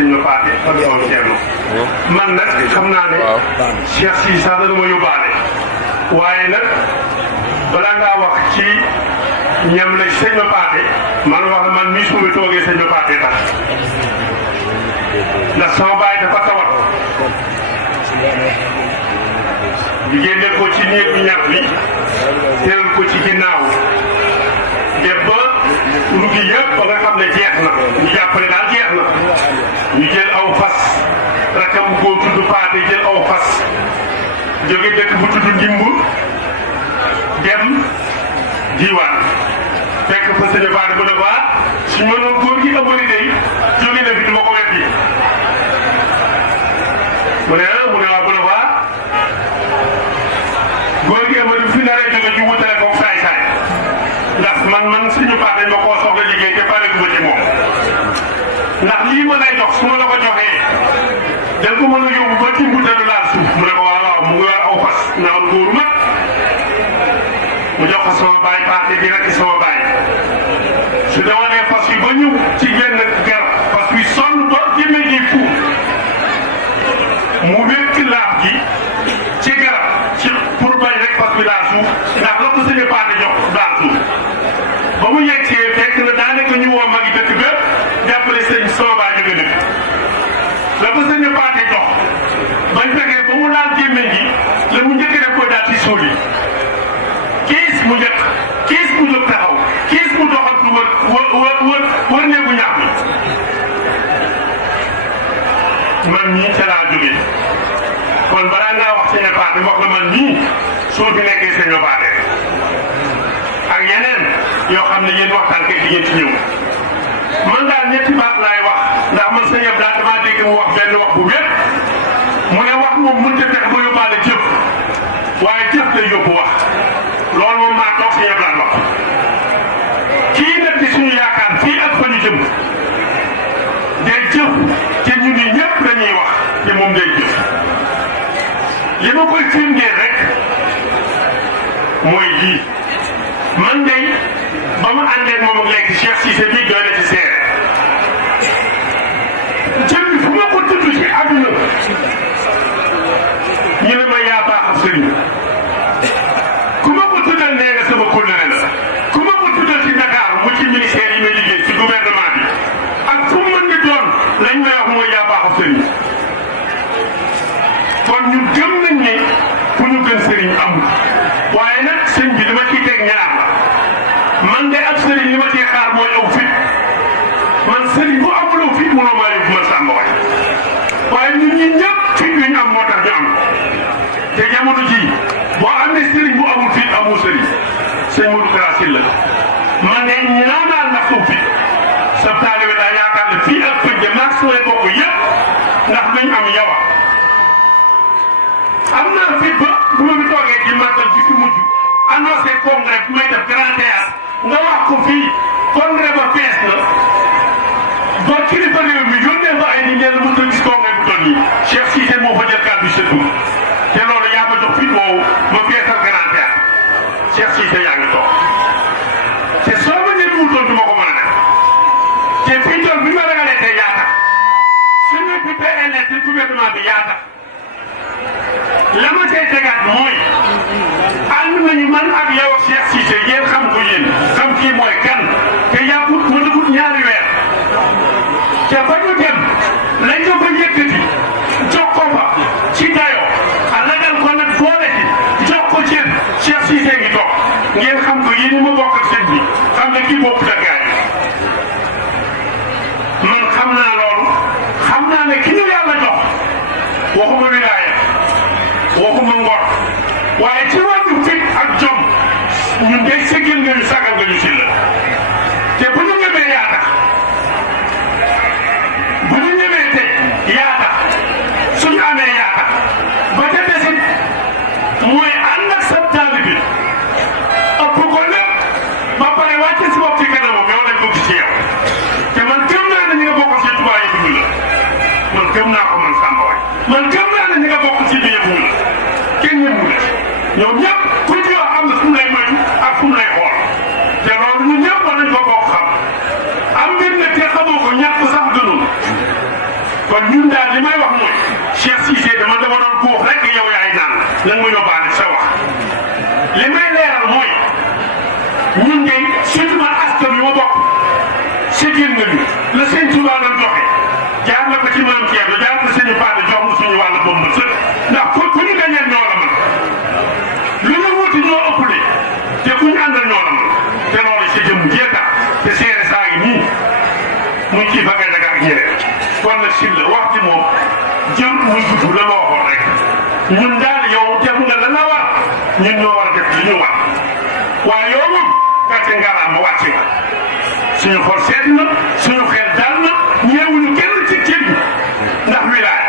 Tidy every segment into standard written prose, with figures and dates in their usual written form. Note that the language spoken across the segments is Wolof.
sëñ ma paate ak moom Thierno man nag xam naa ne Cheikh si sax dana ma yóbbaale waaye nag balaa ngaa wax ci ñam la sëñ ma paate man wax la man mii su ma toogee sëñ ma paate tax ndax sama baay dafa tawat ñu génne ko ci néeg bi ñax bi teral ko ci ginnaaw te ba rugi yëpp ba nga xam ne jeex na ñu jàpp ne daal jeex na ñu jël aw fas rakam koo tudd paate jël aw fas jóge dëkk bu tudd ndimb dem diwaan fekk fa sëñ paate bu ne ko su ma noon góor gi amari day jóge na fi du ma ko weddi mu ne waa bu ne ko góor gi amari fi naree jóge ci wutale koog saay-saay ndax man suñu paate ma koo soxla liggéey te pare gu ma ci moom ndax lii ma lay jox su ma la ko joxee da ko mën a yóbbu ba ci mbutalu laal suuf mu ne ko waaw mu ngi war aw fas naaw góoru mag mu jox ko sama baay paate di rek sama baay su dawanee fas yi ba ñëw ci benn garab fas wi sonn ba jëmee ji fuur mu wékk laaf gi ci garab ci pour bañ rek fas wi laal suuf ndax la ko sëñ paate jox laal suuf ba mu yegsee fekk na daanaka ñu woo magi dëkk ba jàppale sëñ sama baay jóge dëkk la ko sëñ paate jox bañ fekkee ba mu laal gémmiñ gi la mu njëkk def ko daal ci suul yi kiis mu njëkk kiis mu jóg taxaw kiis mu doxantu wër néegu ñax mi man ñii ca laa jógee kon balaa ngaa wax sëñ paate wax la man ñii soo fi nekkee sëñ paate ak yeneen yoo xam ne yéen waxtaan kay di ngeen ci ñëw man daal ñetti baat laay wax ndax man sëñ daal damaa dégg mu wax benn wax bu wér mu ne wax moom mënut a fexe ba yóbbaale jëf waaye jëf lay yóbbu wax loolu moom maa toog sëñ daal wax kii nag di suñu yaakaar fii ak fa ñu jëm day jëf te ñun ñi ñëpp dañuy wax te moom day jëf li ma koy firndeel rek mooy lii man day ba ma àndee moom ak léegi Cheikh Cissé bii doy na ci seere jëm bi fu ma ko tudd ci àdduna ñu ne ma yaa baax ak sëriñ ku ma ko tuddal nee nga sama kóllëre la ku ma ko tuddal ci Dakar mu ci ministère yi may liggéey ci gouvernement bi ak fu mu mën di doon lañ may wax mooy yaa baax ak sëriñ kon ñu gëm nañ ne ku ñu gën sëriñ amul waaye nag sëñ bi dama ciy teg ñaar la man de ak sëriñ li ma ciy xaar mooy aw fit man sëriñ bu amul aw fit mënoo maa yóbbu man Samba waay waaye ñun ñi ñëpp fit wi ñu am moo tax ñu am te jamono jii boo amee sëriñ bu amul fit amul sëriñ sëñ Modou Kara Sylla la man de ñaanal ndax aw fit sa taalibe daa yaakaar ne fii ak pëj maag samay bokk yëpp ndax luñ am yawa am naa fit ba bu ma fi toogee ci màggal bi fi mujj annoncé congrès bu may def grand théâtre nga wax ko fii congrès ba fees na ba kilifa réew mi yónnee ba ay nit ñenn mën nga gis congrès bu toll nii Cheikh Cissé moo fa jël kàddu sa tur te loolu yaa ma jox fit woowu ma feesal grand théâtre Cheikh Cissé yaa ngi toog te soo ma ñëwul doon du ma ko mën a def te fii tool bi ma ragalee tey yaa tax suñu bi PLS te gouvernement bi yaa tax la ma cay tegaat mooy ànd nañu man ak yow ak Cheikh Cissé yéen xam ko yéen xam kii mooy kan te yàggut ma dugg ñaari weer te ba ñu dem lañ ko fa yëkkati jox ko fa ci dayoo a lagal ko nag boole ci jox ko cër Cheikh Cissé ngi toog ngeen xam ko yéen ñi ma bokk ak sëñ bi xam ne kii bopp da gaay man xam naa loolu xam naa ne ki ñu yàlla jox waxuma wilaaya waxuma ngor waaye ci wàllu fit ak jom ñun day sëggil nga ñu sagal nga ñu si la te bu ñu ñemee yaa tax bu ñu ñemee tey yaa tax suñu amee yaa tax ba ca desit mooy ànd ak sa taalibe bi ëpp ko lépp ba pare wàcce si bopp ci kanamam yow lañ bëgg ci yow te man gëm naa ne ñi nga bokk ci Tuubaa yi dund la man gëm naa ko man Samba waay man gëm naa ne ñi nga bokk ci biir dund la kenn ñëmu la ñoom ñëpp ku ci wax am na fu mu lay moytu ak fu mu lay xool te loolu ñun ñëpp war nañ ko bokk xam am mbir nag te xamoo ko ñàkk sax gënul kon ñun daal li may wax mooy Cheikh Cissé dama doon góox rek yow yaay naan lan ma yóbbaale sa wax li may leeral mooy ñun de surtout askan wi ma bokk séddale nañu la seen Touba doon joxe jaar na ko ci maam Thierno jaar na suñu Paate jox mu suñu wàll boobu ma sëkk ndax ku ñu gañeel ñoo la mën lu ñu wuti ñoo ëppale te ku ñu àndal ñoo la mën te loolu si jëmm jeeta te seere saa ngi nii muy kii ba ngay daga ak ñeneen kon nag si la wax ci moom jëm muy gudd la ma waxoon rek ñun daal yow def nga la la war ñun ñoo war a def li ñu war waaye yow moom gàcce ngalaam ma wàcce nga suñu xol seet na suñu xel dal na ñeewuñu kenn ci cër bi ndax wilaay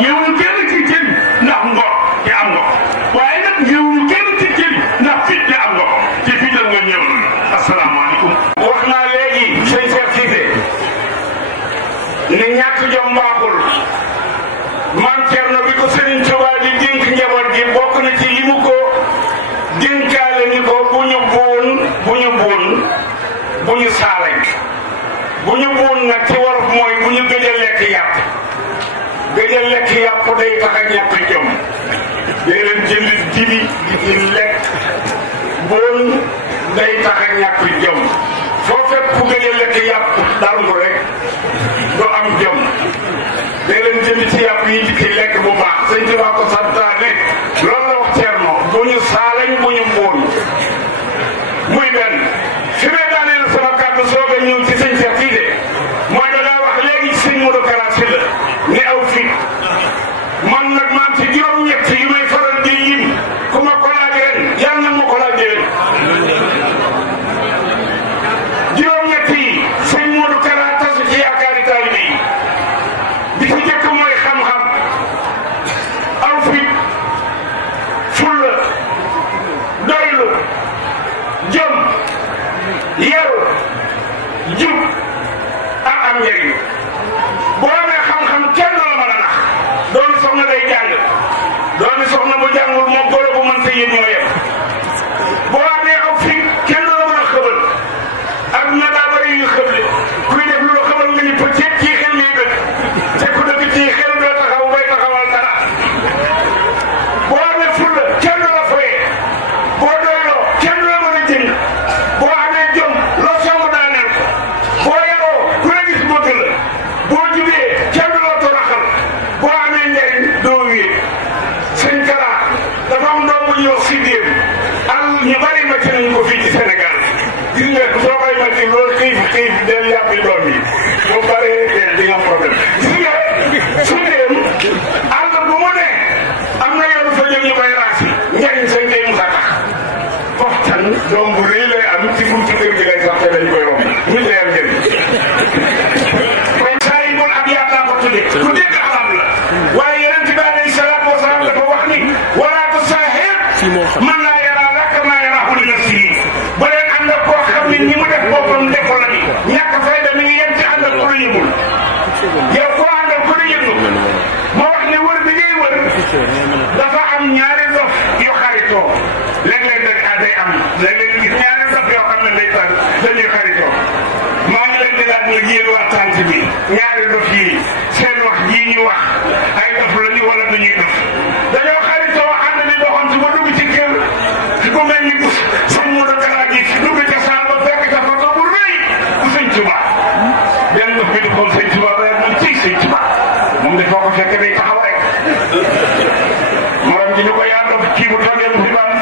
ñeewuñu kenn ci cër bi ndax ngor te am nga ko waaye nag ñeewuñu kenn ci cër bi ndax fit te am nga ko te fital nga ñëw na asalaamaaleykum. wax naa léegi sëñ Cheikh Cissé ne ñàkk jom baaxul maam Thierno bi ko Serigne Touba di dénk njaboot gi bokk na ci li mu ko dénkaale ni ko bu ñu saalañ bu ñu buun nag ci wolof mooy bu ñu gëj a lekk yàpp day tax a ñàkk jom day leen jënd dibi di ci lekk buun day tax a ñàkk jom foo fekk ku gëj a lekk yàpp dal ko rek du am jom day leen jënd ci yàpp yi di ci lekk bu baax sëñ Tuubaa ko santaane loolu la wax Thierno bu ñu saalañ bu ñu buun muy benn fi may daanee la sama kàddu soog a ñëw ci sëñ Cheikh Cissé mooy da daa wax léegi ci sëñ Modou Kara Sylla ni aw fit man nag maa ngi ci juróom-ñett yu may faral di lim ku ma ko laaj ren yàlla na ma ko laaj ren juróom-ñett yi sëñ Modou Kara tasu ci yaakaari taalibe yi bi ci jëkk mooy xam-xam aw fit fulla doylu jom yaru jub ak am njëriñ boo amee xam-xam kenn la mën a nax doomi soxna day jàng doomi soxna bu jàngul moom golo bu mën sa yéen ñoo yem boo amee aw fi kenn la mën a xëbal ak na daa bëri yu xëble kuy def lu la xëbal nga ñu pëcc ci xel lii dëkk te ku dëkk ci xel doo taxaw bay taxawal dara boo amee fulla kenn la foyee boo doyloo kenn la mën a jënd boo amee jom loo song daaneel ko boo yaroo ku la gis bëgg la boo jubee kenn du la toraxal boo amee njëriñ doo wéet sëñ Kara dafa am doom bu ñuy wax Sidéem al ñu bari màcc nañu ko fii ci Sénégal gis nga soo koy màcc loolu xiif del yàppi doom yi boo baree di nga am problème gis nga Sidéem àll bu mu ne am na yoonu fa jëm ñu koy raasi njëriñ sëñ Gueye Moussa tax waxtaan doom bu rëy lay am ci buntu kër gi lay sax te dañ koy romb ñu lay am njëriñ kon saa yi bon ab yaat laa ko tuddee ku dégg arab la waaye yonent bi alayhi salaatu wa salaam dafa wax ni wala tusaahir man laa yaraa laka maa yaraahu li nafsihi ba leen ànd ak koo xam ne ni mu def boppam defoo la ni ñàkk fayda mi ngi yem ci ànd ak ku la yëgul yow koo àndal ku la yëgul ma wax ne wër bi ngay wër dafa am ñaari dof yu xaritoo léeg-léeg nag day am léeg-léeg gis ñaari dof yoo xam ne ndeysaan dañuy xaritoo maa ngi leen di laaj nag yéen waa tànt bi ñaari dof yi seen wax jii ñu wax ay dof lañu wala dañuy dof dañoo xaritoo ànd di doxantu ba dugg ci kër ku mel ni bus sëñ Modou Kara gi dugg ca saal ba fekk ca photo bu rëy bu sëñ Tuba benn dof bi di xool sëñ Tuba ba yàgg moom ciy sëñ Tuba moom de foo ko fekk day taxaw rek morom ji ñu ko yaa dof kii bu toogee mu fi baax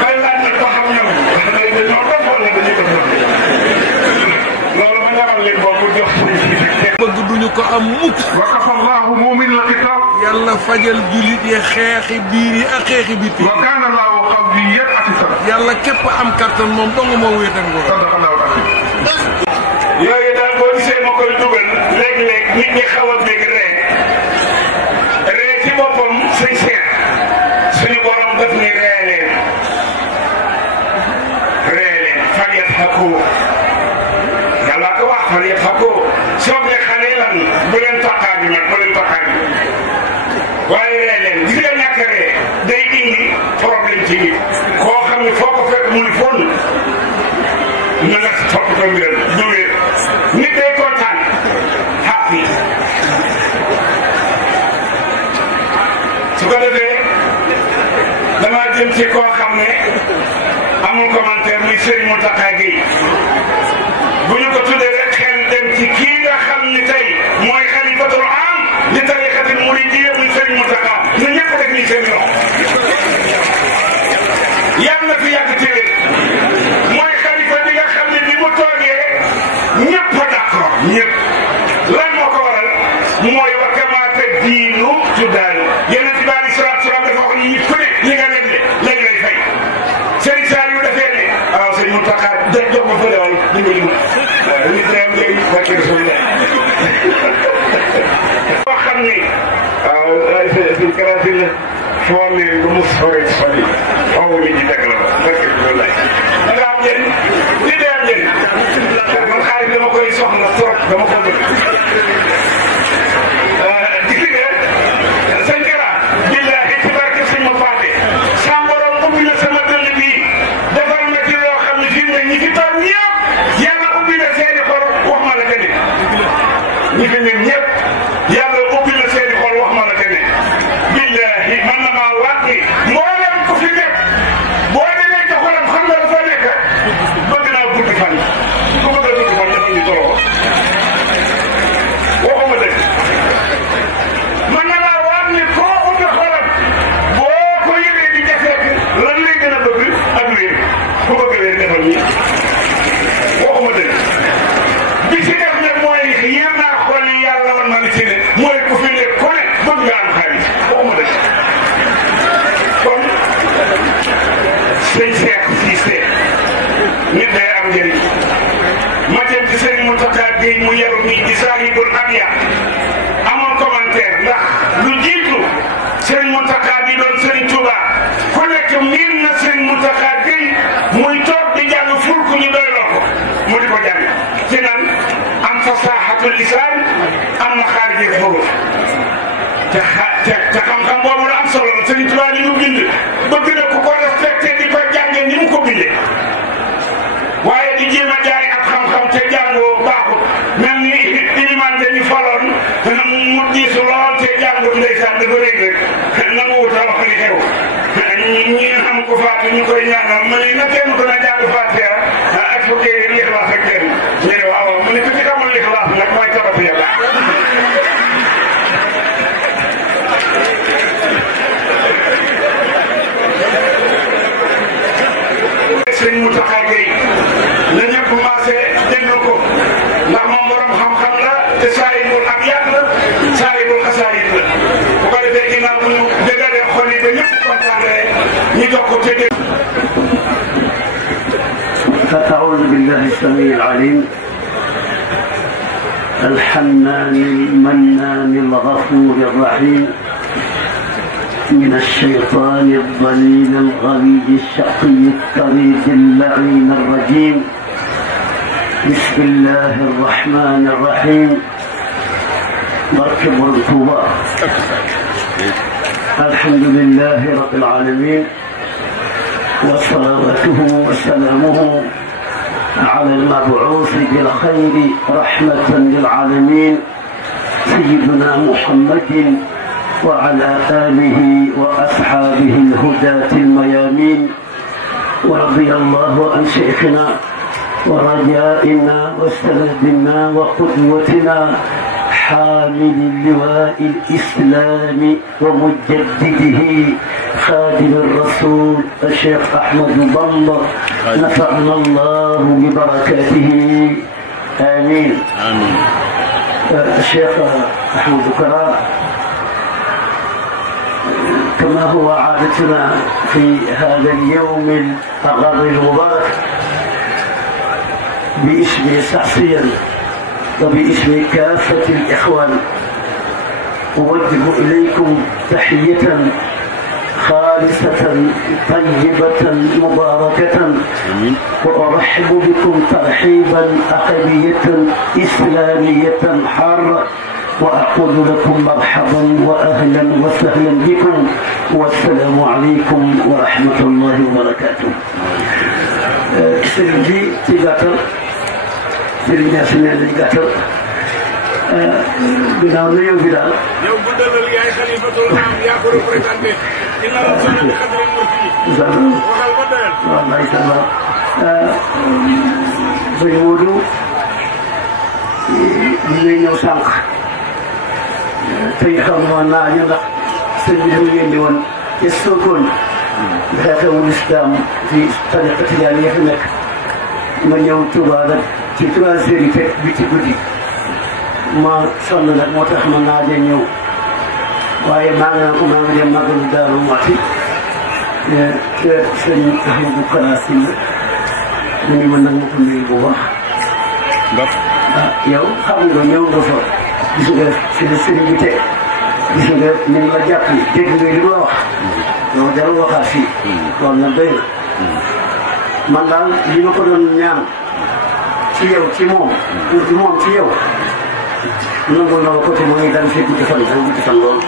may laaj nag ba xam ñoom dañoo dof wala dañuy dof loolu ma ñamal leen boobu jox bëgg duñu ko am mukk waqafa allahu mumin la qitab yàlla fajal julit yi xeexi biir yi ak xeexi biti wa kana allahu qawiyyan aziza yàlla képp am kattan moom dong moo wéet ak ngor yooyu daal boo gisee ma koy dugal léeg-léeg nit ñi xaw a dégg ree ci boppam sëñ Cheikh suñu borom daf ni ree leen fal yadhaku yàlla ko wax fal yadhaku soo ne xale lan bu leen taxaar bi nag bu leen taxaar bi waaye ree leen gis nga ñàkk ree day indi problème ci nit koo xam ne foo ko fekk mu ni fon na nga toppatoo mbiram du wér nit day kontaan happy su ko defee damaa jëm ci koo xam ne amul commentaire muy Serigne Mountakha Gueye bu ñu ko tuddee rek xel dem ci kii nga xam ni tey mooy xalifatul am di tariqatul muridiyya muy Serigne Mountakha ñun ñëpp def ni seen loxo yàlla na fi yàgg téwér mooy xalifa bi nga xam ne bi mu toogee ñëpp a d'accord ñëpp lan moo ko waral mooy wa kamaata diinu tuddaanu Yonent bi alayhi salaatu salaam dafa wax ni ku ne li nga leen de lañ lay fay Serigne Saliou dafee ne waaw Serigne Mountakha da jox ma fële wala dimbali ma waaw nit day am léegi barke Rasulullah boo xam ni waaw suñ karaasi la foo ne ba mu sore xol yi xaw mi ji dëgg la barke Rasulullah da nga am njëriñ li day am njëriñ man xaalis dama koy soxla trop dama ko bëgg dikki nga sëñ Kara billahi ci barke sëñ ma faate sa borom ubbi na sama dënn bii defal na ci loo xam ne fii ne ñi fi toog ñëpp yàlla ubbi na seeni xol wax ma la te ne ñi fi ne ñëpp yàlla ubbi na seeni xol wax ma la te ne billahi man na maa waat ni mboolem ku fi nekk boo demee ca xolam xam nga dafa nekk bëgg naa gudd fan ku bëgg a gudd fan dafa ñu toloo waxuma dëgg man na maa waat ni koo ubbi xolam boo ko yëgee di jafe lan lay gën a bëgg ak wér ku bëgg wér defal ñi waxuma dëgg bi ci def nag mooy yéem naa xool ni yàlla war ma ni ci ne mooy ku fi nekk ku ne bëgg nga am xaalis waxuma dëgg kon sëñ Cheikh Cissé nit day am njëriñ ma jëm ci Serigne Mountakha Gueye mu yaru nii di saahibul abiya amoon commentaire ndax lu jiitu Serigne Mountakha bi doon Serigne Touba ku nekk miin na Serigne Mountakha Gueye muy toog di jàng fulku ñu doyloo ko mu di ko jàng ci nan am fasaahatul lisaan am na xaariji xuruf te xam-xam boobu la am solo la Serigne Touba li mu bind bëgg na ku ko respecté di ko jàngee ni mu ko bindee waaye di jéem a jaay ak xam-xam te jàngoo baaxul mel ni iliman dañu faloon mu diisu lool te jàngul ndeysaan dafa rëy rek na mu wuta wax li xew ñi xam ko faatu ñu koy ñaanal ma ne na kenn ku ne jàng Faatiha ak fukki lixlaas ak benn ñu ne waaw mu ne ku ci xamul lixlaas nag mooy tabax yàlla Serigne Mountakha Gueye na ñëpp commencé déglu ko ndax moom borom xam-xam la te saahibul abyaat la saahibul xasaayid la bu ko defee ginnaaw bu ñu dëggalee xol yi ba ñëpp kontaan ñu jox ko te dégg. أعوذ بالله السميع العليم الحنان المنان الغفور الرحيم من الشيطان الضليل الغبي الشقي الطريد اللعين الرجيم بسم الله الرحمن الرحيم مركب الرطوبة الحمد لله رب العالمين وصلاته وسلامه على المبعوث بالخير رحمة للعالمين سيدنا محمد وعلى آله وأصحابه الهداة الميامين ورضي الله عن شيخنا ورجائنا واستندنا وقدوتنا حامل اللواء الإسلام ومجدده خادم الرسول الشيخ أحمد ضمة نفعنا الله ببركاته آمين. الشيخ أحمد كرام كما هو عادتنا في هذا اليوم الأغر المبارك باسمي شخصيا وباسم كافة الإخوان أوجه إليكم تحية خالصة طيبة مباركة وأرحب بكم ترحيبا أخوية إسلامية حارة وأقول لكم مرحبا وأهلا وسهلا بكم والسلام عليكم ورحمة الله وبركاته. sëriñ bi ci gàttal sëriñ Niass nee nañ gàttal ginnaaw na yow bi daal. yow bu dalal yaay xalifatul am yaa ko représenté. dina la sonal xadri murti. waxal ba doyal. wallaay salaam. sëñ Modou ñu ngi ñëw sànq tey xam nga naa ñu ndax sëñ bi dafa yëndi woon ca Sokone. xeexewul islam ci tariqa tijaan yi fi nekk ma ñëw Touba nag ci 3 heures yi fekk bi ci guddi ma sonn nag moo tax ma naa de ñëw waaye maa ngi naan ko maa ngi dem Magalu Daaru Muxti te sëñ Ahmadou Kara Sylla mu ngi mën nag ma ko nuyu bu baax. yow xam nga ñëw nga fa gis nga fi la sëriñ bi teg gis nga ni ma jàpp dégg nga li ma wax. yow jarul waxaat fii. loolu nag doy na. man daal li ma ko doon ñaan ci yow ci moom. pour ci moom ci yow. nangul na ma ko te mooy daan fi guddi fan daan guddi fan lool.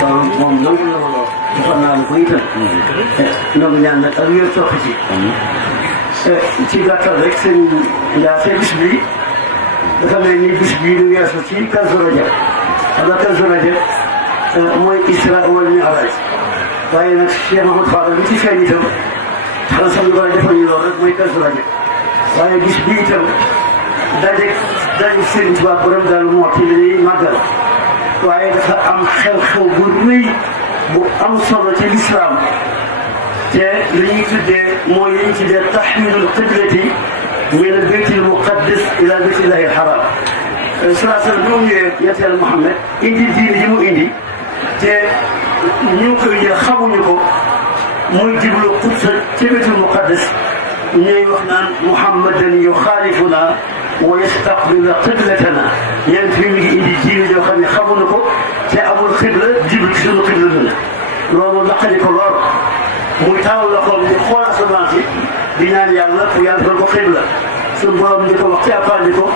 loolu moom nangul na ma lool. defal naa la ko itam. nangu ñaan nag ak wér topp ci. ci gàttal rek seen Ndiassé bis bi dafa mel ni bis bii lu weesu ci Kazu Rajab. xam nga Kazu Rajab mooy Isra wal Mi'raj. waaye nag Cheikh Mahmoud Fadal bi ci feeñ itam xanaa sax ñu war a defal ñu loolu rek mooy Kazu Rajab waaye bis bi itam daje Sëriñ Tuubaa borom Daaru Muxti li ñuy màggal waaye dafa am xew-xew bu rëy bu am solo ci lislaam te li ñuy tuddee mooy li ñuy tuddee taxwiilul qiblati min al baytil muqaddas ila baytillahi al haram. salaa sallam bi mu ñëwee yonent Muhammad indi diine ji mu indi te ñu ngi koy jël xamuñu ko muy jublu Quds ci baytul muqaddas ñuy wax naan Muhammadan yuxaalifuna wa yastaqbilu qiblatana yéen fi mu ngi indi diine joo xam ne xamuñu ko te amul xibla jublu ci suñu xibla la loolu naqari ko lool muy tawal la xool ñu xool asamaan si di ñaan yàlla pour yàlla defal ko xibla suñu borom di ko wax ci àppandi ko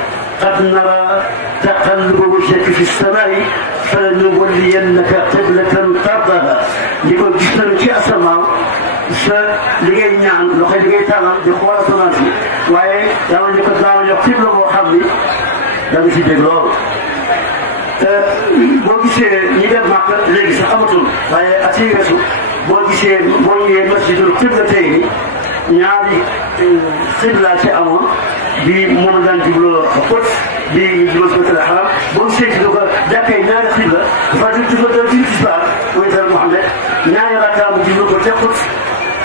qad nara taqalluba wajhika fi samaa'i falanuwalliyannaka qiblatan tardaha di ko gis nañu ci asamaan sa li ngay ñaan loxo li ngay tàllal di xool asamaan si waaye yàlla ñu ko daaw jox xibla boo xam ni da nga si dégg loolu. boo gisee ñi dem Màkka léegi sax amatul waaye at yii weesu boo gisee boo ñëwee masjidul qiblatayni ñaari xibla ci amoon bii moom daan jubloo Quds bii jubloo si Baytul Haram boo gisee ci ko jàkkee ñaari xibla dafa di tisbaar mooy dara Muhammad ñaari rakkaa mu jublu ko ca Quds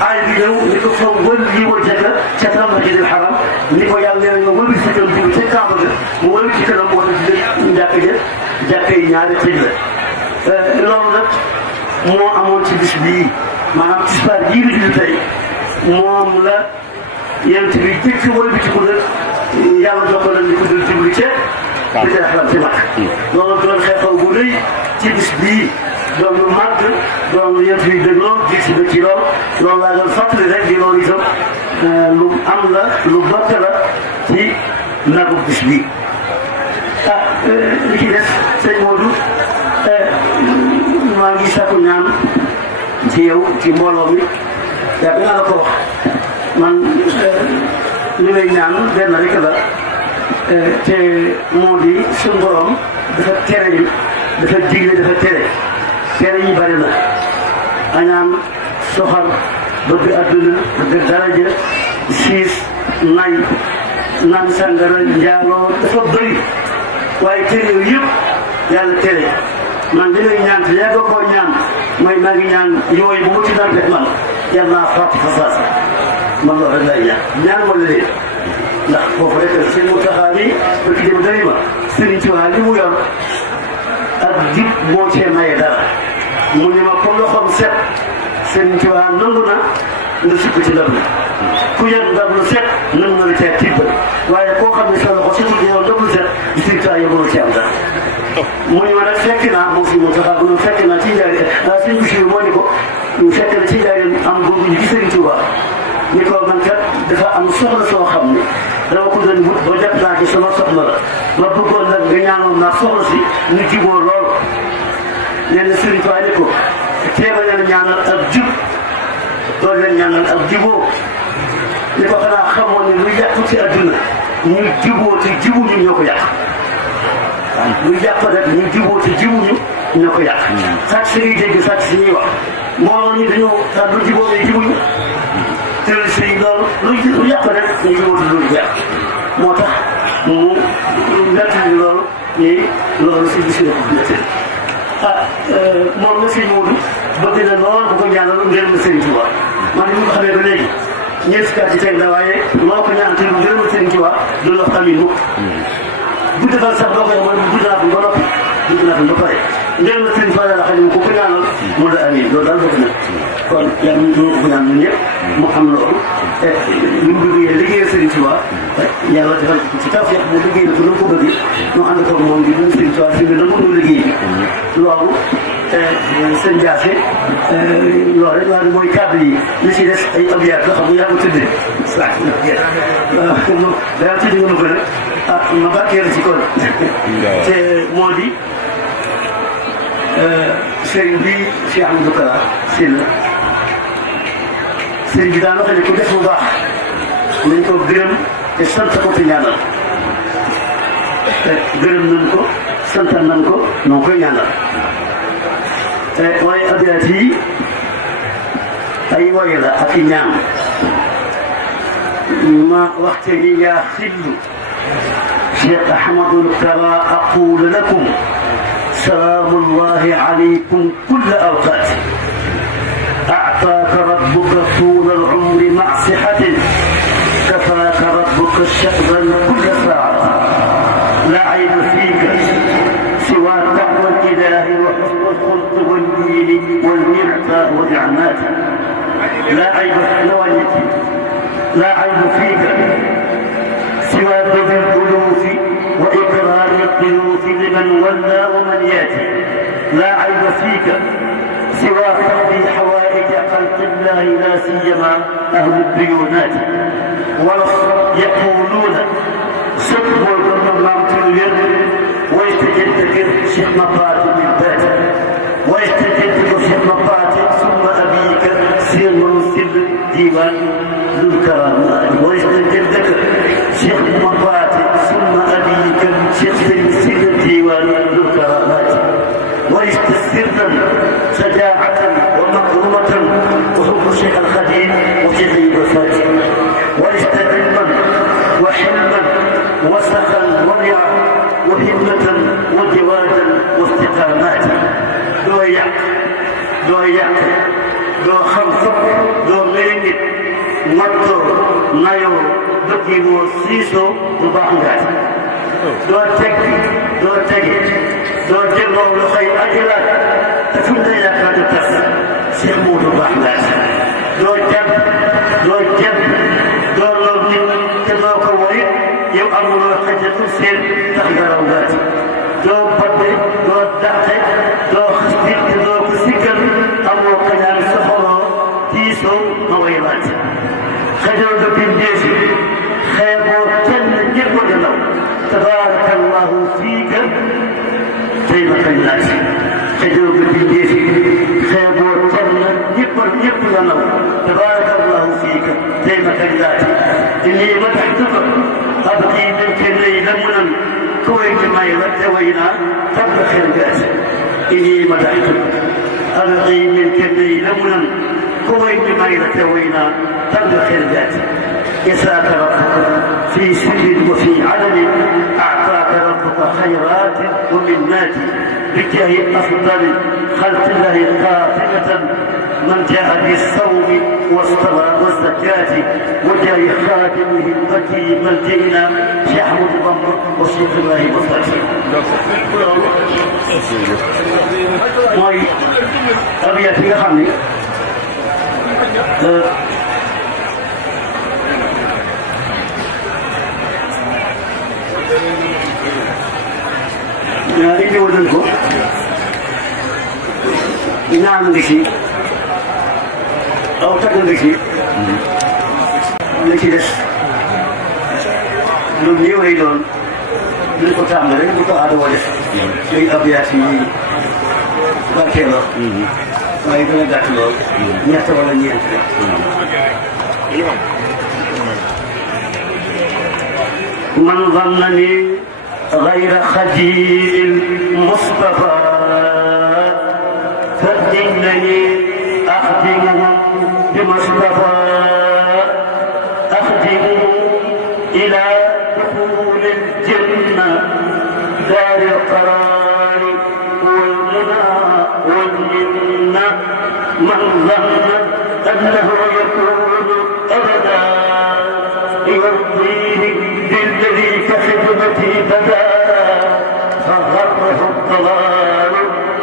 aay bi ñëw ni ko fa wël li wajhaka shatra masjidil haram ni ko yàlla nee na nga wël si kanam jublu ca Kaaba ga mu wël ci kanam moo tax di jàkkee ñaari xibla loolu nag moo amoon ci bis bii maanaam tisbaar jii di julli tey moom la yent bi jëkk wala bi ci ko nag yàlla jox ko nag ni ko dul jublu ca Baytul Haram ci mag loolu doon xeexaw bu rëy ci bis bii doon lu màgg doon lu yent bi dégloo gis si ba ci lool loolu laa doon fàttali rek di loolu itam lu am la lu bokk la ci nagu bis bii li ci des sëñ Modou maa ngi sakku ñaan ci yow ci mbooloo mi yaa ngi la ko wax man li may ñaan benn rek la te moo di suñu borom dafa tere ñu dafa digle dafa tere ñu bari na añaan soxar bëgg adduna bëgg daraja siis nay naan sàngara njaaloo dafa bëri waaye tere yooyu yëpp yàlla tere man li may ñaan te yàgg koo ñaan mooy maa ngi ñaan yooyu bu mu ci daan def man yàlla naa fàtte fa saasa man loolu rek lay ñaan wala leen ndax foofu rek sëñ Mountakha nii parce que dem dari ma Sëriñ Tuubaa li mu yor ak jub moo cee maye dara mu ne ma comme loxoom set Sëriñ Tuubaa nangu na nga sukk ci ndab la ku yor ndab lu set nangu na la cee tibbal waaye koo xam ne sa loxo setul yow ndab lu set Sëriñ Tuubaa yow mënoo ci am dara mu ne ma nag fekk naa moom si Mountakha bu ñu fekk naa ci njaari sëñ Bachir moo ni ko fekk na ci njaari am boobu ñu gis Sëriñ Tuubaa ni ko man kat dafa am soxla soo xam ne dama ko doon wut ba jot naa ci sama soxla la ma bëggoon nag nga ñaanoon naa soxla si ñu juboo lool nee na Sëriñ Tuubaa ni ko teeba leen ñaanal ak jub doon leen ñaanal ak juboo li ko xanaa xamoon ne lu yàqu ci adduna ñu juboo te jiwuñu ñoo ko yàq waaw lu yàq rek ñu juboo te jiwuñu ñoo ko yàq sàcc si ñuy dégg sàcc si ñuy wax mbooloo ñi dañoo tax lu juboo mais jiwuñu terroriste yi loolu lu yàq rek ñu juboo te loolu yàq moo tax mu nettali loolu ni loolu si gis nga ko nettali moom la sëñ Modou bëgg na lool bu ko ñaanal ngërëm Sëriñ Tuuba man ni mu xamee ba léegi ñeent fukki at ci teg la waaye moo ko ñaan te ngërëm Sëriñ Tuuba loolu wax amiin mukk gudd fan sax boo koy mooy gudd naa fi ba noppi gudd naa fi ba pare ngërëm Sëriñ Tuuba la xam ne ku ko ñaanal mu la amiin loolu daal bëgg na kon yàlla ñu ko ñaan ñun ñëpp mu am loolu te li mu bëgg liggéeyal Sëriñ Tuuba yàlla defal ci tawfeex bu liggéey na ko nu mu ko bëgg ñu ànd ko moom bi ñun Sëriñ Tuuba fi nga nangu liggéey bi loolu sëñ Diassé loolu rek laa ne mooy kàddu yi li ci des ay abiyaat la xam nga yaa ko tuddee waaw daa tudd nga ma ko nag ma barkeel ci kon te moo di sëriñ bi Cheikh Amadou Kara Sylla sëriñ bi daan wax ne ku def bu baax nañ ko gërëm te sant ko te ñaanal gërëm nañ ko santal nañ ko noo koy ñaanal waaye abiyaat yi ay woy la ak i ñaan ما وقتني يا خل شيخ أحمد الكرى أقول لكم سلام الله عليكم كل أوقات أعطاك ربك طول العمر مع صحة كفاك ربك الشأن كل ساعة لا عيب فيك سوى تقوى الإله وحسن الخلق والدين والمعطاء والنعمات لا عيب في لا عيب فيك سوى بذل الألوف وإكرام الضيوف لمن ولى ومن ياتي لا عيب فيك سوى تقضي حوائج خلق الله لا سيما أهل الديونات يقولون سبوا الرمام اليد ويستجدك شيخ مقاتل بالذات ويستجدك شيخ مقاتل ثم أبيك سر ديوان ذو الكرامات ويستجدك شيخ مقاتل ثم أبيك شيخ سر ديوان ذو الكرامات ويستسرا شجاعة ومكرمة وحب الشيخ الخديم وشيخ الوفاة ويستدما وحلما وسخا ورعا وهمة وجوادا واستقامات دو يعق دو خمسة دو مينيت مطر نايو بكيمو سيسو دو بانغات دو تكي دو جمو لخي أجلات تفند يكاد تس سيمو دو بانغات دو جب دو لوني تدو كوريت يو أمر حجة سير تخدر أولاد دو بدي دو دعتي دو خستيك دو كسيكل أمر قنان سفر تيسو مويلات خجر دو بنديسي خيبو تن جبو جلو تبارك الله فيك طيب قنات خجر دو بنديسي خيبو تن جبو جلو تبارك الله فيك طيب قنات اللي مدحتك أبقي منك الليل منا كويت ما يرتوينا قبل خيرات إني مدحتك أبقي منك الليل منا كويت ما يرتوينا قبل خيرات يساك ربك في سر وفي علم أعطاك ربك خيرات ومنات بجاه أفضل خلق الله قاطبة من جاء بالصوم والصلاة والزكاة وجاء خاتمه التي ملجئنا شيخ أحمد بن وشيخ الله مصطفى. mooy abiyaat yi nga xam ni indi woon nañ ko ñaan nga ci aw tagg nga ci la ci des lu néew lay doon duñ ko tàmm rek bu ko aadoo def muy abiyaat yi barkeeloo waaye gën a gàtt lool ñett wala ñeent rek من ظنني غير خجيل المصطفى فإنني أخدمه بما اصطفى أخدمه إلى دخول الجنة دار القرار والمنى والمنة من ظن أنه يكون أبدا يرضيه بالذي كخدمتي بدا فغره الضلال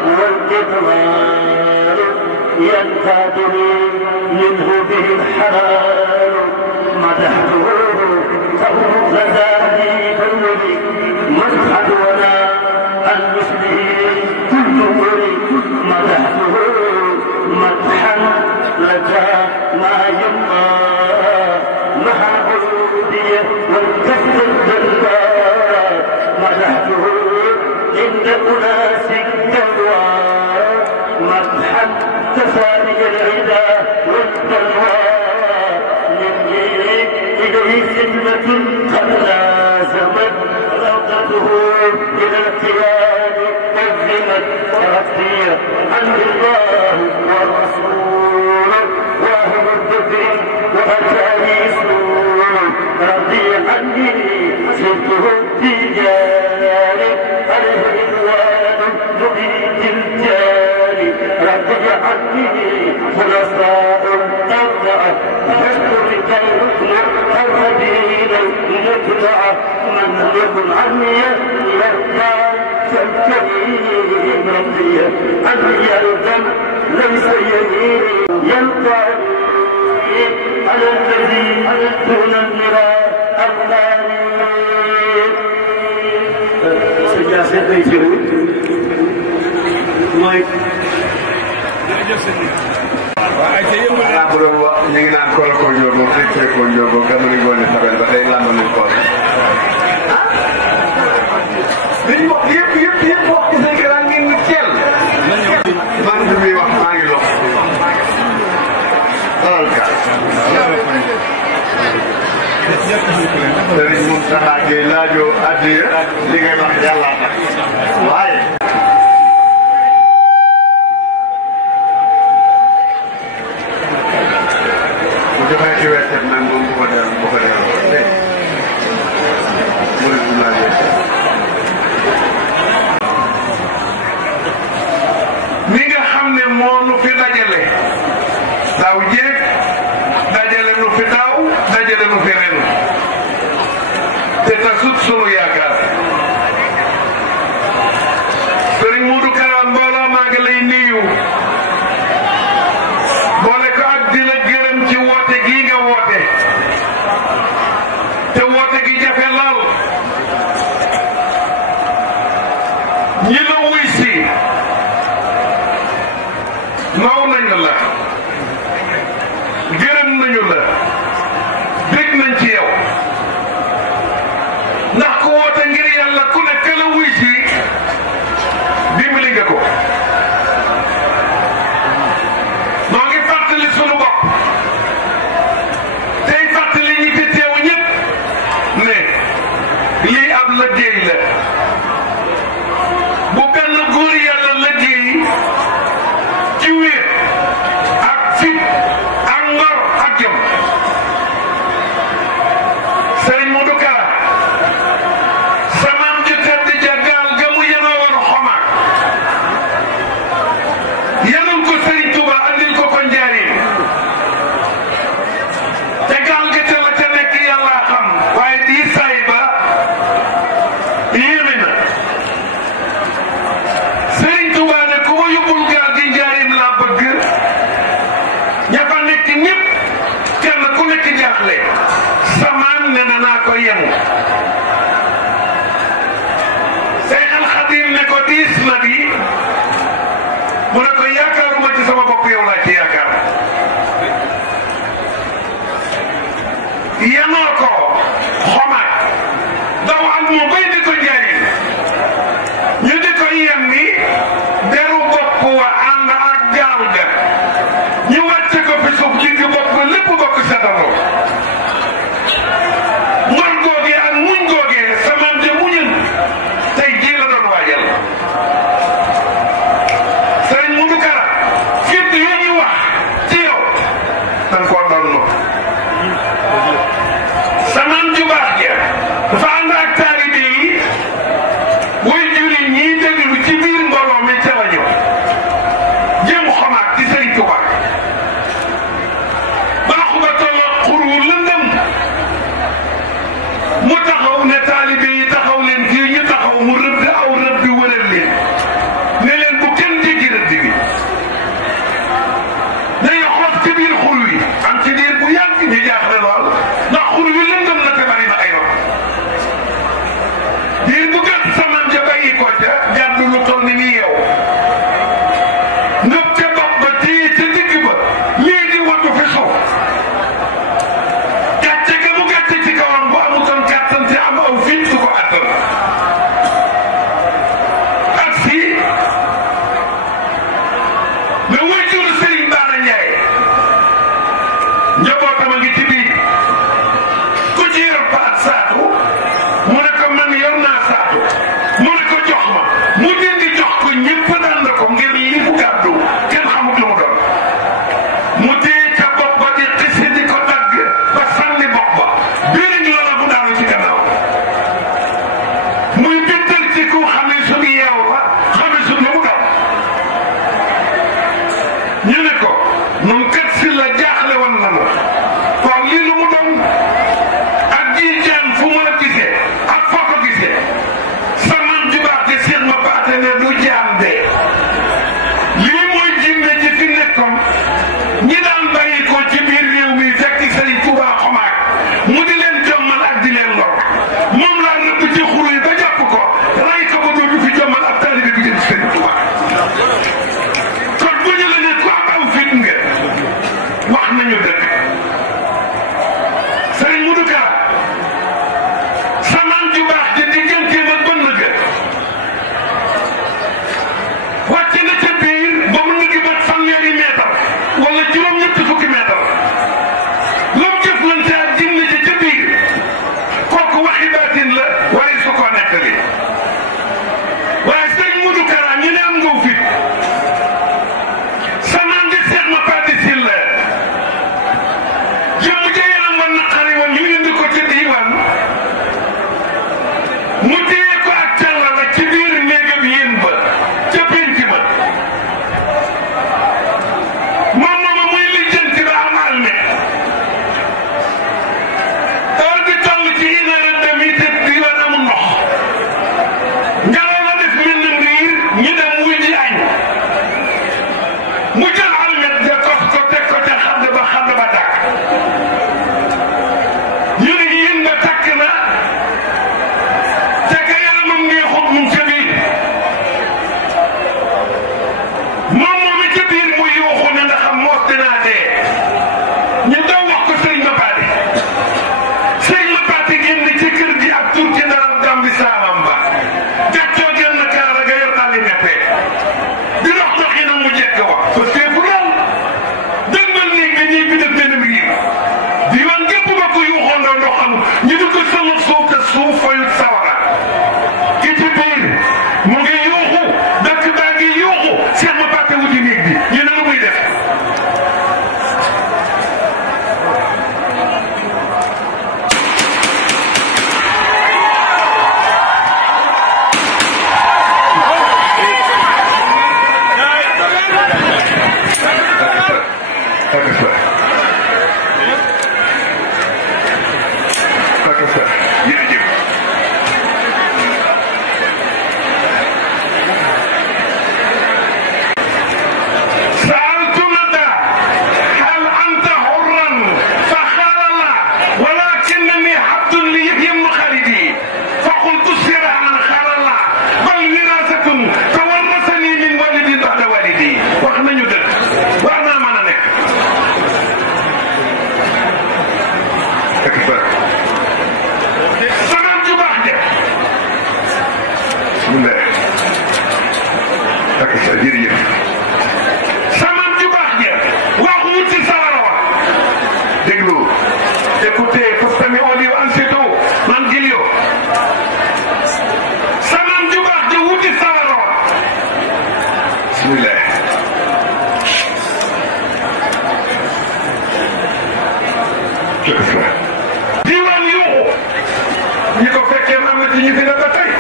والإضلال ينفادني منه به الحلال مدحته فهو غزالي بالولي مدحت ولا عن مثله كل ولي مدحته مدحا لدى ما يبقى مع عبودية والكفر الدلال مدحته عند أناس الدلوى مدحا تفاني العدا والدلوى مني إليه خدمة قد لازمت روضته إلى القيام قدمت ربي عن الله والرسول وأهل الذكر وأتاني سرور رضي عني سرته التجاري عليه رضوان مبيد الجاري رضي عني خلصاء أربعة يذكر الربيع المطلع من يكن عني يرضى كالكريم ربي عني يرضى ليس يمين يلقى على الذي دون المراء الثاني سجاسة بيجري مايك xanaa bu doon wax ñu ngi naan kóol kóol ñëw ba fekk kóol ñëw ba gàddu gi góor ñi xamal ba tey làmb nañu kool. li ñu wax yëpp wax ci say gërëm ngeen ñu teel. man bi muy wax maa ngi lox. xoolal ka. Sëriñ Mountakha Gueye laajoo addiya li ngay wax yàlla tax waaye. mi nga xam ne moo nu fi dajale daaw jéeg dajale nu fi daaw dajale nu fi ren te tasut sunu yaakaar Sëriñ Modou Kara mbooloo maa ngi lay nuyu boole ko ak di la gërëm ci woote gii nga woote te woote gi jafe lool ñi la wuy si naw nañu la gërëm nañu la dégg nañ ci yow ndax ku woote ngir yàlla ku ne la wuy si dimbali nga ko noo ngi fàttali sunu bopp tey fàttali ñi fi teew ñëpp ne lii ab liggéey la bu benn góor yàlla liggéey ci wér ak fit ak ngor ak jëm Sëriñ Modou Kara sa maam ju tedd ja gaal ga mu yenoo woon xomaag yenul ko Sëriñ Tuuba andil ko ko njariñ te gaal ga ca la ca nekk yàlla xam waaye di say ba yéeme na Sëriñ Tuuba ne ku ma yóbbul gaal gi njariñ laa bëgg ña fa nekk ñëpp kenn ku nekk jaaxle sa maam ne na naa ko yemu Seex al Xadiim ne ko diis na di mu ne ko yaakaaruma ci sama bopp yow laa ci yaakaar yenoo ko xomaat daw ak moom bay di ko njariñ ñu di ko yem ni deru bopp wa ànd ak gaal ga ñu wàcce ko fi suuf digg bopp lépp bokk setandoo ngor googi ak muñ googi muy bindal ci ku xamee suñu yeew la xamee suñu lu mu doon ñu ne ko nun kat si la jaaxle woon nanu waaw lii lu mu doon ak ji jaan fu mu la gisee ak foo ko gisee sa man ju baax te seen ma baate ne du jaam de lii mooy jinne ji fi nekkoon ñi daan bàyyi ko ci biir réew mi fekk Sëriñ Tuubaa xomaak mu di leen jommal ak di leen lor moom laa rëbb ci xuru yi ba jàpp ko ray ko ba dootu fi jommal ak taalibe bi jëm Sëriñ Tuubaa kon bu ñu la ne ku am aw fit nga wax nañu dëgg Sëriñ Mudu Kara sa maam ju baax ji digganteem ak bënn ga wàcc na ca biir ba mu ngi mat fanweeri meetar wala juróom-ñetti fukki meetar lu mu jëflante ak jinne ji ca biir kooku waxi baatin la waaye su ko nettali waaye Sëriñ Mudu Kara ñu ne am ngaw fit sa maam di seex ma paati sil la jëmm ja yaram wa naqari woon ñu indi ko ca diiwaan mu téye ko ak càlla la ci biir néegam yéen ba ca pénc ba moom mooma muy lijjanti ba am almet heure bi toll ci 1h30 te diiwaan amul ndox ngelaw la def mel na riir ñi dem wuy ji añ mu jël almet ja kos ko teg ko ca xadd ba tàkk ñu ne yéen ba takk na te ka yaramam neexut mu ca biir moom moomi ca biir mu yuuxu ne nga xam moos dinaa dee ñu daw wax ko Sëriñ Mapaate Sëriñ Mapaate génn ci kër gi ak tur ci ndaram gambi saamam ba gàccoo genn kaara ga yor daal di neppee di dox doxinam mu jekk wax parce que bu lool dëgmal néeg bi ñii bi def benn riir diiwaan gépp ba ko yuuxoondoo ndox am ñu di ko sama suuf te suuf fayut sawara ki ci biir mu ngi yuuxu dëkk baa ngi yuuxu Seex Mapaate wuti néeg bi ñu ne lu muy def diiwaan yuuxu ñi ko fekkee am na ci ñu fi ne ba tey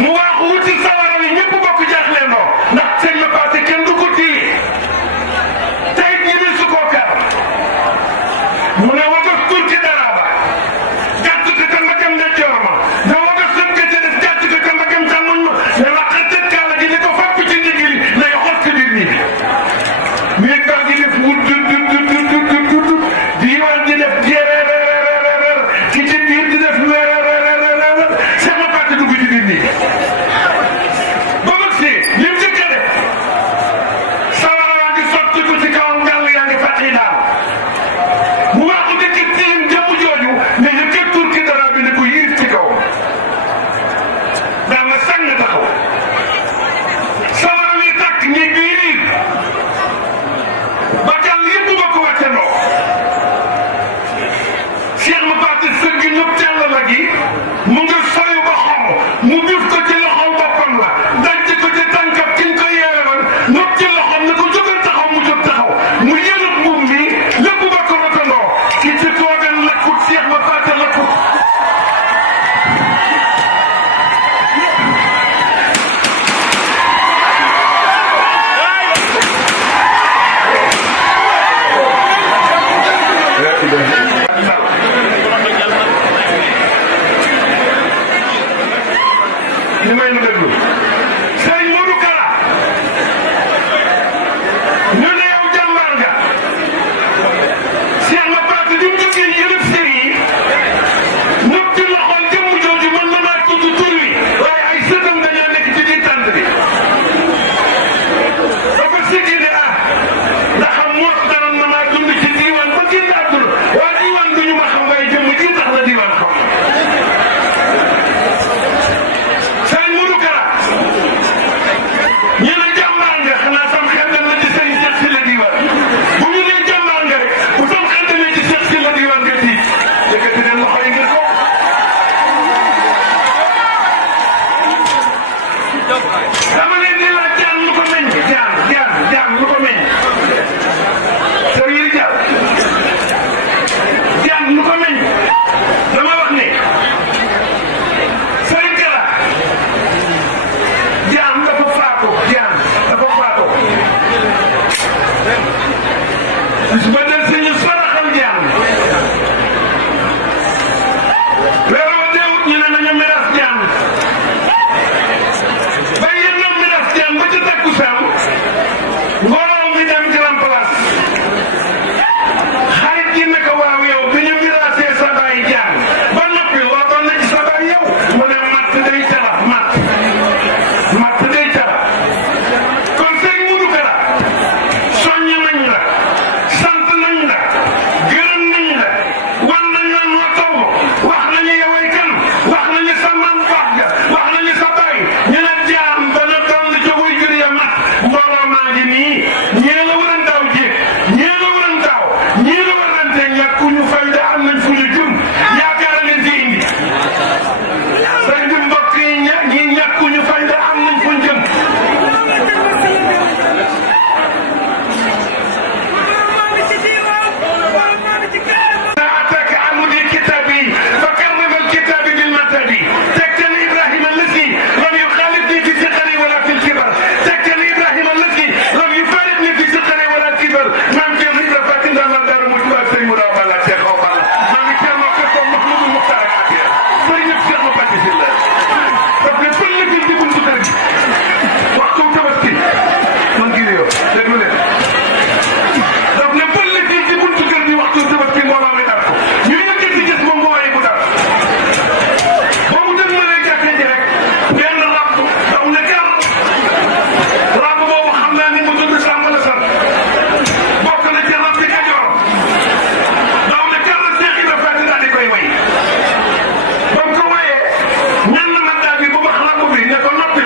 mu waaxu wuti sawara wi ñëpp bokk jaaxle ndoo ndax Sëriñ Mapaate kenn du ko téye tey ñi bi su koo kar mu ne wagas tur ci dara ba gàtt ko ca mbagam ne joor ma ne wagas sën ka ca des gàtt ko ca mbagam càmmoñ ma ne wax tëj kaala gi ni ko fapp ci ndigili na yo xos ci biir nii bi mais baa ngi def wut diiwaan di def jerererererer ki ci biir di def wererererer Seex Mapaate dugg ci biir nii ba mag si lim njëkk a def sawara waa ngi sotti ko ci kawam ngàll yaa ngi fàtt yi daal mu waaxu dëkk tiim jëmm jooju ne ñu kër tur ki dara bi ne ko yiir ci kawam daal la sang taxaw sawara wi tàkk ñi biir bakkan yëpp ba ko wàccandoo Seex Mapaate sëgg ñëpp tell la gi mu ngi soyu ba xom mu bif ko ci loxol boppam la daj ko ci tànkam ki ñu ko yeewe woon ñëpp ci loxom ne ko jógal taxaw mu jóg taxaw mu yëlëb mbuum bi lépp ba ko rotandoo ki ci toogan lakkut Seex Mapaate lakku li may nu déglu sëñ Modou Kara ñu ne yow jàmbaar nga Cheikh ma Fatou di mu jógee yëlëf sër yi ñëpp ci loxoon jëmm jooju mën na maa tudd tur wi waaye ay sëtam dañoo nekk ci biir tànt bi dafa siggi ne ah ndax xam moo ko danoon na maa dund ci diiwaan ba génn àdduna waa diiwaan du ñu ma xam waaye jëmm ji tax na diiwaan xam sëñ Modou Kara ñu ne jàmbaar nga xanaa sam xel dem na ci sëñ Cheikh si la diiwaan bu ñu nee jàmbaar nga rek bu sam xel demee ci Cheikh si la diiwaan nga tiit yëkkati leen loxo yi ngir ko dama leen di laaj jaan lu ko meññ jaan lu ko meññ sër yi jaan lu ko meññ dama wax ne sëñ Kara jaan dafa faatu bis ba del suñu saraxal jaan weeroo deewut ñu ne nañu miras jaan ba yenn miras jaan ba ca takkusaan ngoroom mi dem grand place xarit ji ne ko waaw yow bi ñu mirasee sa baay jaan ba noppi lootoon na ci sa baay yow mu ne matt day tara matt day tara kon sëñ Modou Kara soññ nañ la sant nañ la gërëm nañ la wan nañ la noo taw wax nañu yoway kan wax nañu sa man baax ga wax nañu sa baay ñu ne jaam dana doon ca wuy jur ya mat mbooloo maa ngi nii ñii la waran daaw jéeg ñii la waran daaw ñii la warante ñàkku ñu fayda am nañ fu ñu jum yaakaar leen ci indi sëñ bi mbokk yi ñi ñàkku ñu fayda am nañ fu ñu jëm أتاك عمود الكتاب فكرم الكتاب بالمتد تكتل إبراهيم الذي لم يخالفني في صغري ولا في الكبر تكتل إبراهيم الذي لم يفارقني في صغري ولا الكبر نعم كيف إذا فاتنا ما دار مجموعة سيمورا ولا شيخ وقال ما كان موقفهم محمود المختار عافية سيد الشيخ مقدس الله فبل كل في الجبن تكرم وقتهم تبسكي من جيريو تقول daf ne bëll fii ci buntu kër gi waxtu Tabaski mbooloo mi dar ko ñu yëkkati gis moom moo waaye bu dar ba mu dem ma lay jàkka ji rek benn rab daw ne kar rab boobu xam naa ni mu tudd Samba la sant bokk na ci rab bi Kajoor daw ne kar Cheikh Ibra Faty daal di koy way ba mu ko wayee ñan mandat bi bu wax rab bi ne ko noppi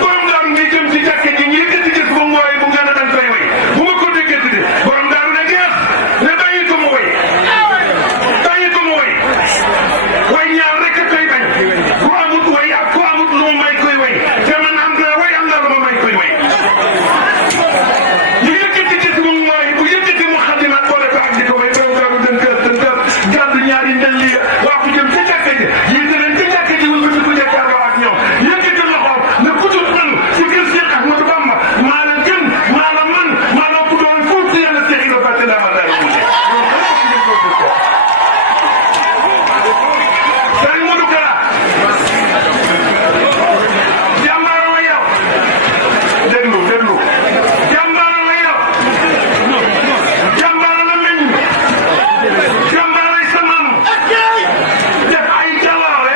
borom daal ngi jëm ci jàkka ji ñu yëkkati gis moom moo waaye bu ngeen a dañ koy way bu ma ko déggee de borom daaru ne geex ne bàyyi ko mu way way ñaar rek a koy bañ ku amut way ak ku amut lu ma may koy way te man am naa way am naa lu ma may koy way ñu yëkkati gis mu mooy bu yëkkati mu xadimaat boole ko ak di ko way borom daaru dënkër gàddu ñaari ndel li waa ku jëm ca jàkka ji yéete leen ca jàkka ji wala ko jàkkaarloo ak ñoom yëkkati loxoom ne ku dul man ci kër Cheikh Ahmadou Bamba maa la gën maa la man maa la ku doon foofu yàlla Cheikh Ibra Faty daa ma daal di mujjee sëñ Modou Kara jàmbaar la yow déglu jàmbaar la yow jàmbaar la meññ jàmbaar lay sa maam def ay jaloore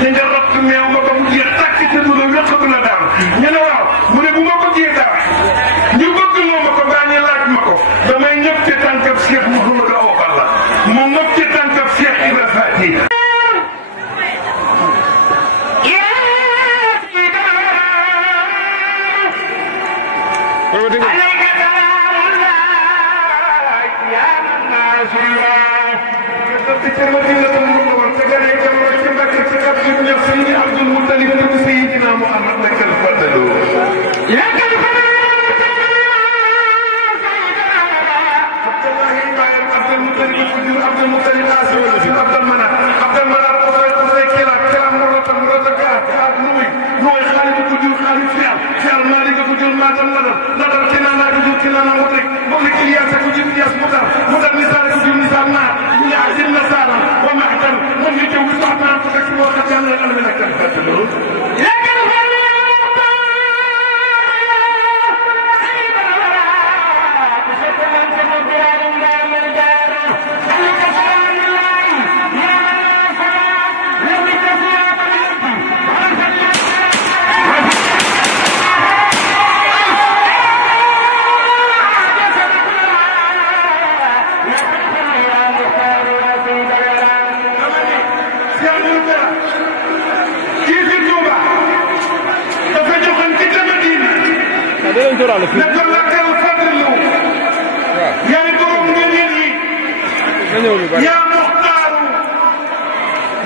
ñu nga rott meew ma ba mu jeex tàkk te du la wéq du la daal ñu ne waaw mu ne bu ma ko jiyee dara ñu bëgg moo ma ko baa ñu laaj ma ko damay ñëpp ci tànkab Cheikh Mouhamadou Awa Balla mu ñëpp ci tànkab Cheikh Ibra Fati سيدنا عبد المطلب سيدنا محمد لك الفضل لك الفضل عبد الله عبد المطلب فجور عبد المطلب اسود عبد المناف قصي كلام مرة كات نوي خالد فجور خالد فعل مالك فجور ماتم نظر كنا فجور كنا مدرك مدرك الياس فجور الياس مدر نسال فجور نسال نار يعزل نسالا ومحتم من يجوز صاحبنا فكسب وقت جعل الأمر لك الفتلون لك يا مختار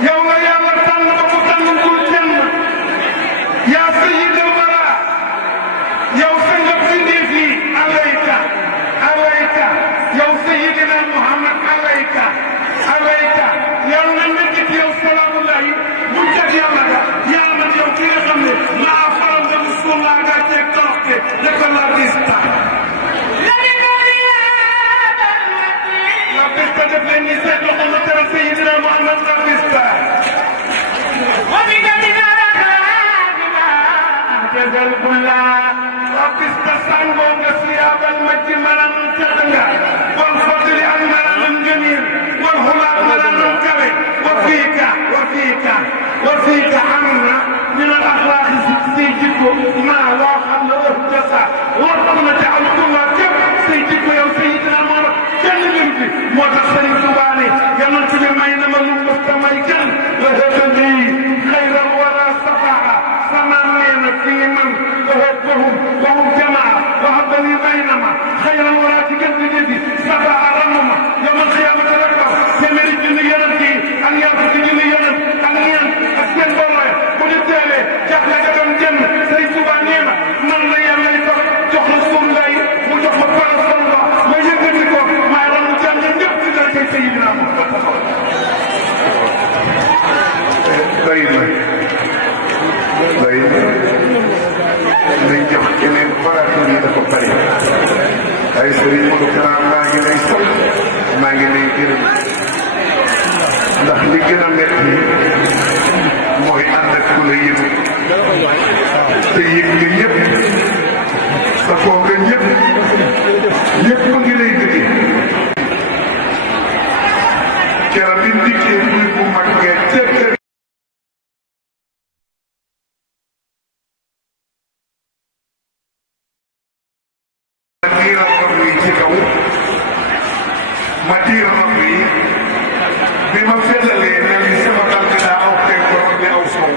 يوم يا مرتن بطن كل جنة يا سيد الورى يا سيد في عليك يا سيدنا محمد عليك يا نبي يا سلام الله مجد يا مدى يا من يوكي خمي ما فرض رسول الله قاتك طاقتك لك الله ديستا استجب للنساء وقمت سيدنا محمد ربستا وبجدنا رخابنا أهجز الكلا ربستا سانغو ثياب المجد مرن تغنى والفضل عن مرن جميل والهلاك مرن كبير وفيك عمنا من الأخلاق سيجدكم ما واخر له جسا ورقنا جعلكم الله كم سيجدكم يا سيدنا محمد moo tax Sëriñ Tuubaa ne yonent bi may na ma lu musta may kenn la hëtandi xayral wara safaa sama nee na fii man wahum jamaa wahabani may na ma xayral wara ci gën di jëndi safaa ramm ma yawmal xiyaamati akbar téeméeri junni yonent yi ak ñaar fukki junni yonent ak ñeent ak seen mbooloo bu ñu teelee jaaxle ga doon jënd Sëriñ Tuubaa nee na man la yàlla sax jox la suul lay mu jox ma parasol ba ma yëkkati ko سيدنا محمد طيب nañ jox keneen faratu yi dafa bari ay sëriñ Modou Kara maa ngi lay sant maa ngi lay gërëm ndax li gën a metti mooy ànd ak ku la yëg te yëg nga ñëpp sa foo nga ñëpp ngi lay gëgee kera bi ndikkee muy bu mag ngeen teg ma diir mag bi bi ma fettalee ne li sama dal bi daa aw teg ko ne aw sow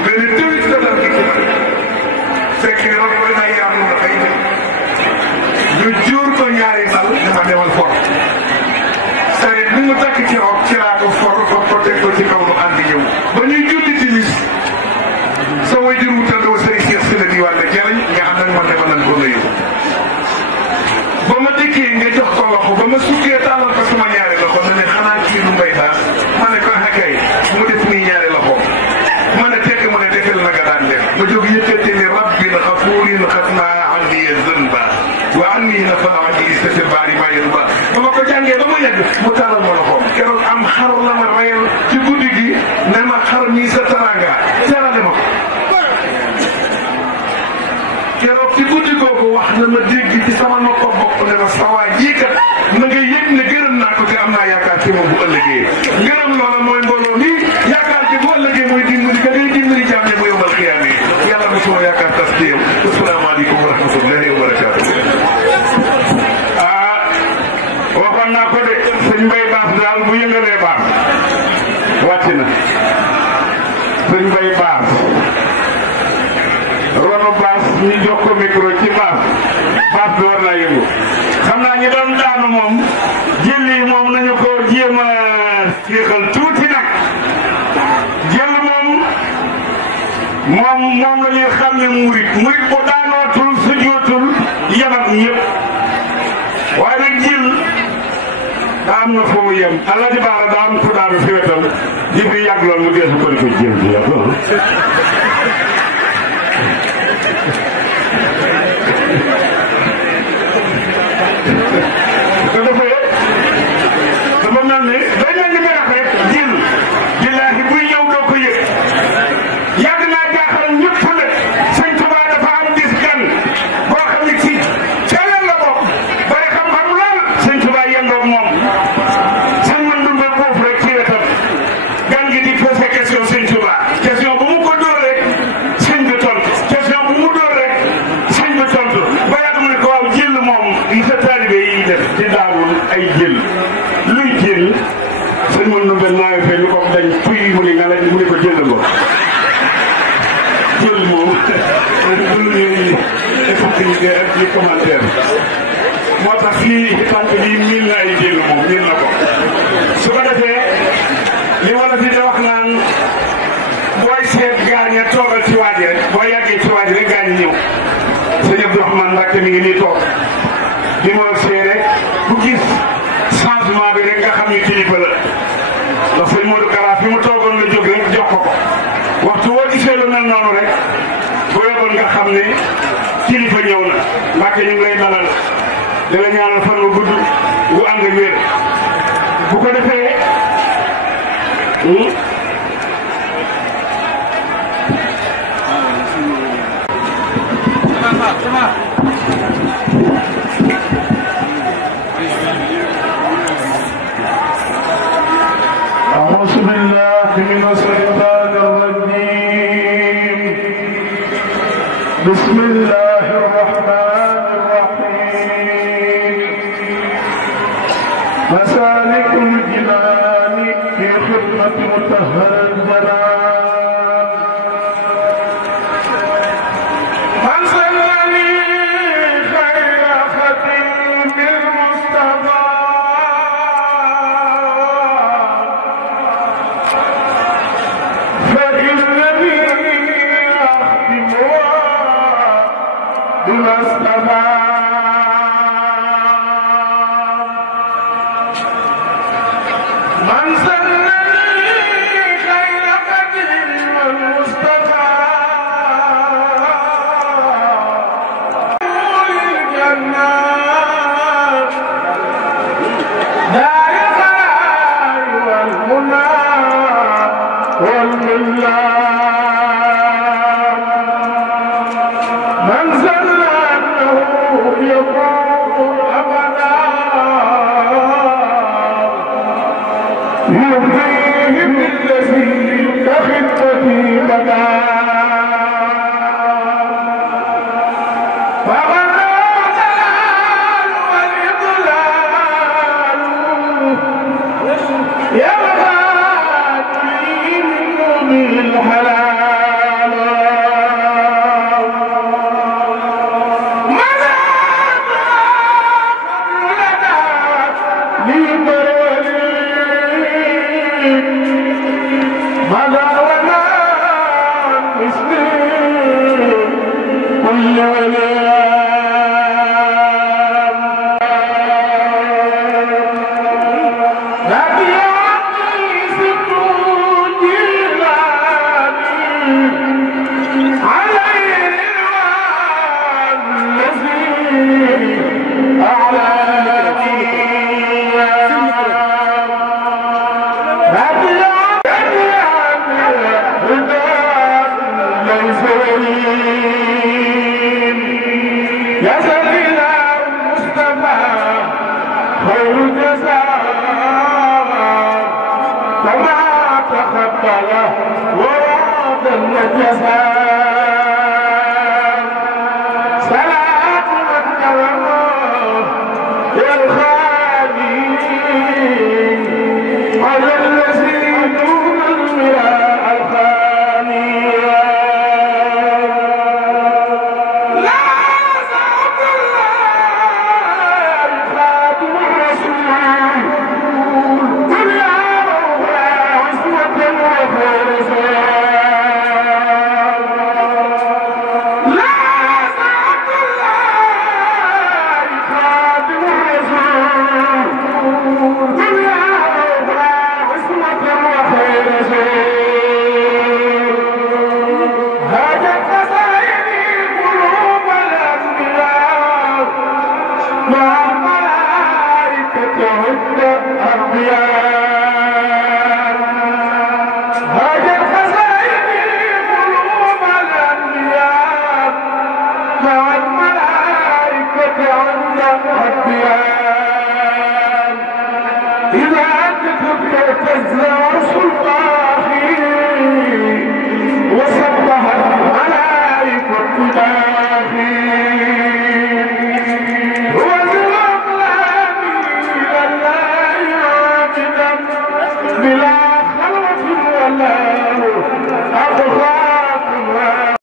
nga ne tëwit sa dal gi ci fekk rek koy na yaatu na ay ñu jóor ko ñaari dal dama demal for saret bi mu takk ci rob ci laa ko for ko teg ko ci kaw nu ànd ñëw ba ñuy julli timis sa wajur wu tëddoo say seex si la di wàlle jariñ nga ànd ak man dama nan ko nuyu ba ma dikkee nga jox ko loxo ba ma sukkee tàllal ko sama ñaari loxo ne ne xanaa kii du mbay daal ma ne ko kay mu def nii ñaari loxo ma ne tekk mu ne defel na nga daan def ma jóg yëkkati ni rabbin xafuurin xatnaa andi zanba wa anni nafa andi satir baari ma yéen ba ma ko jàngee ba ma yegg mu tàllal ma loxo keroog am xar la ma reyal ci guddi gi ne ma xar mii sa taranga terale ma ko keroog ci guddi googu wax na ma dégg ci sama nopp bopp ne ma sawaa jii kat na nga yëg ne gërëm naa ko te am naa yaakaar ci moom bu ëllëgee ngërëm loola mooy mbooloo nii yaakaar ci bu ëllëgee sëñ Bay Baas ronu Baas ñu jox ko micro ci Baas Baas bi war naa yëngu xam naa ñi doon daanu moom jël yi moom nañu ko jéem a féexal tuuti nag jël moom la ñuy xam ne murit bu daanootul su jootul yem ak ñëpp waaye nag jël daa am na foo mu yem allah di baax daa am ku daanu fi wetam ji fi yàgg lool mu deesu ko di ko jël bi yàgg lool te dafa mel ni day mel ni melax rek jël billaahi buy ñëw doo ko yëg yàgg naa jaaxal ñëpp la sëñ Tuubaa dafa am gis gan boo xam ne ci keneen la bokk bari xam-xam lool sëñ Tuubaa yendoog moom sëñ mën dumbe foofu rek ci wetam gan gi di posé question sëñ Tuubaa question bu mu ko dóor rek sëñ bi tontu question bu mu dóor rek sëñ bi tontu ba yàgg mu ne ko waaw jël moom li sa taalibe yi def di daawul ay jël luy jël sëñ mën dumbe naayo fe ñu ko dañ puy mu ni nga la mu ne ko jël ngo jël moom ñuy effectivité ak ci commentaire moo tax fii tànk lii miin na ay jël moom miin na ko su ko defee li wala fi da wax naan booy seet gaaña toogal ci waaj rek boo yàggee ci waaj rek gaañi ñëw sëñ Abdourahmane Mbacke mi ngi nii toog di ma see rek bu gis changement bi rek nga xam ne kilifa la ndax sëñ Modou Kara fi mu toogoon la jóg rek jox ko waxtu woo gisee lu mel noonu rek boo yeboon nga xam ne kilifa ñëw na Mbacke ñu ngi lay dalal di la ñaanal fan wu gudd wu ànd ak wér bu ko defee أعوذ بالله من الشيطان الرجيم بسم الله الرحمن الرحيم مسالك الجنان في خدمة مطهر الجنان من سلني خير خديم المصطفى فإنني أخدمها بما اصطفى من سلني خير خديم المصطفى الجنات دار القرار والمنى والملات من زل أنه يقوم أبدا يحييه بالذي كخطتي بدا على الذي دون المراء الخالي إذا كتبت تزرع سلطاني وسبحت ملائكة